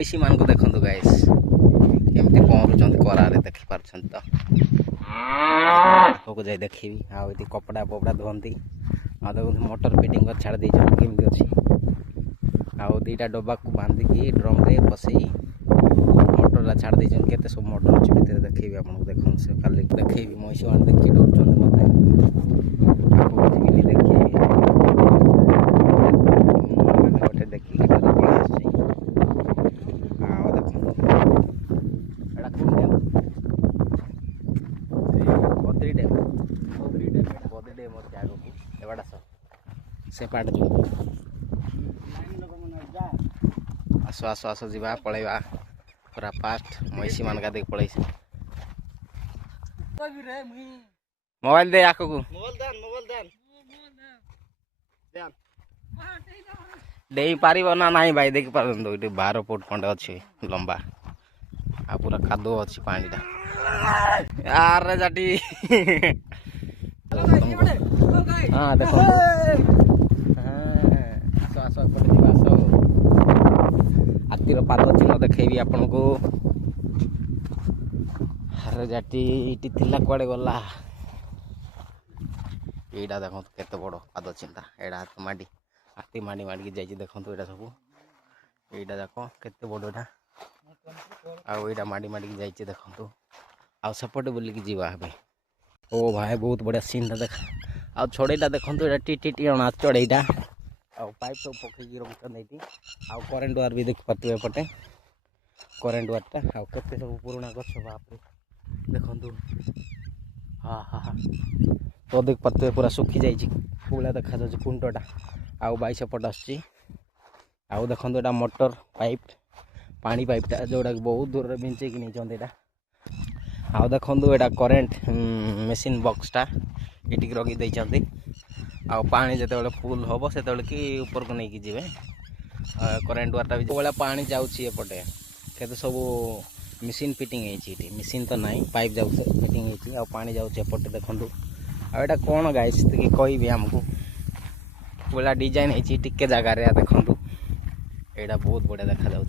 इसी मान को देखो गाइस केमती पहरुंच करारे देखी पार्छन तो को जाई देखी आउ कपड़ा पपड़ा धुंती आ देखो मोटर फिटिंग कर छाड़ दी केमती अच्छी आउ दीटा डब्बा को बांधिकी ड्रम रे पसई मोटर छाड़ दी केते सब मोटर अच्छी भितर देखी आपको देखो से खाली देखी महिषी मान देखी डर मत देखी से पाट जो आस आस आस जा पलैबा पूरा फास्ट महिषी मान का देख पलैस मोबाइल दे आखो को दे पारिबो ना नहीं भाई देख पारंदो इटे 12 फुट खंडे अछि लंबा आ पूरा कादो अछि पानीटा यार जाटी हां देखो हाथीर पाद चिन्ह देखी आपन को हर जाटी इटी थिला कुआडे गला एडा देखो केते बड़ पाद चिन्ह एडा हाथ माडी हाथी माडी माडी जाई देखो एडा सब एडा देखो केते बड़टा आ एडा माडी माडी जाई देखो आ सपोर्ट बोली की जीवा हबे ओ भाई बहुत बढ़िया सीन देखा आ छोड़ेटा देखो एडा टी टी अणा चढ़ेटा आ पाइप सब पकई रखी आ करेन्ट वायर भी देख पाते एपटे करेन्ट वायरटा आ केते सब पुराना गछ बाप देखो हाँ हाँ हाँ तो देख पाते पूरा सुखी जाइए पूरा देखा जाए कुंटटा आउ बैस पट आउ देखो यहाँ मोटर पाइप पानी पाइपटा जोड़ा बहुत दूर में बिंचे नहीं आउ देखो यहाँ करेन्ट मेसीन बक्सटा ये रखी देते आउ पानी जो फुल हम से कि ऊपर को लेकिन जी करेन्ट वायरटा भी जो पानी जापटे केते सब मिशीन फिटिंग है मिशीन तो नहीं पाइप जाऊ फिटिंग है पानी जापटे देखो आ एटा कौन गाइस कहि आमको पूरा डिजाइन है टिके जगार देखो एटा बहुत बढ़िया देखा जाऊँ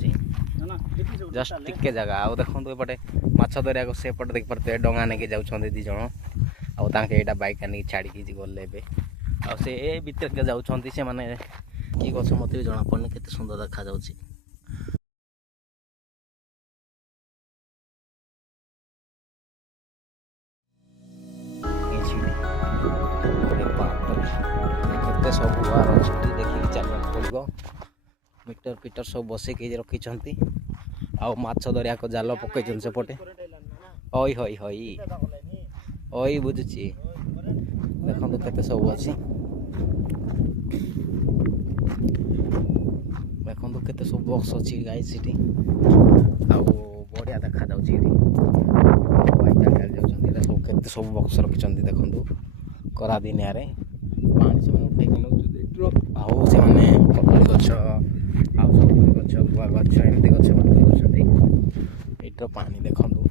जस्ट टिके जगह आउ देखो एपटे माछ धरिया सेपटे देख पारे डंगा नहीं जाऊँ दी जन आटा बैक आनिक छाड़ी गले आ से भितर के जाऊँ से माने कि गछ मत भी जना पड़नी केते सुंदर देखा जाऊँ केते सब वार अच्छी देखिए चलना पड़ो मीटर पिटर सब बसैक रखी आउ माछ दरिया को जाल पकई सेपटे हई हई हई हई बुझुची देखो केते सब अच्छी देखो केते सब बक्स अच्छी गाई सीटी आउ बढ़िया देखा जाऊँगी सब केते सब बक्स रखी देखो करा दिनिया पानी से उठे आउ से कदली गछ आउ सपुरी गछ गुआ गछ एमती गछ मान पानी देखो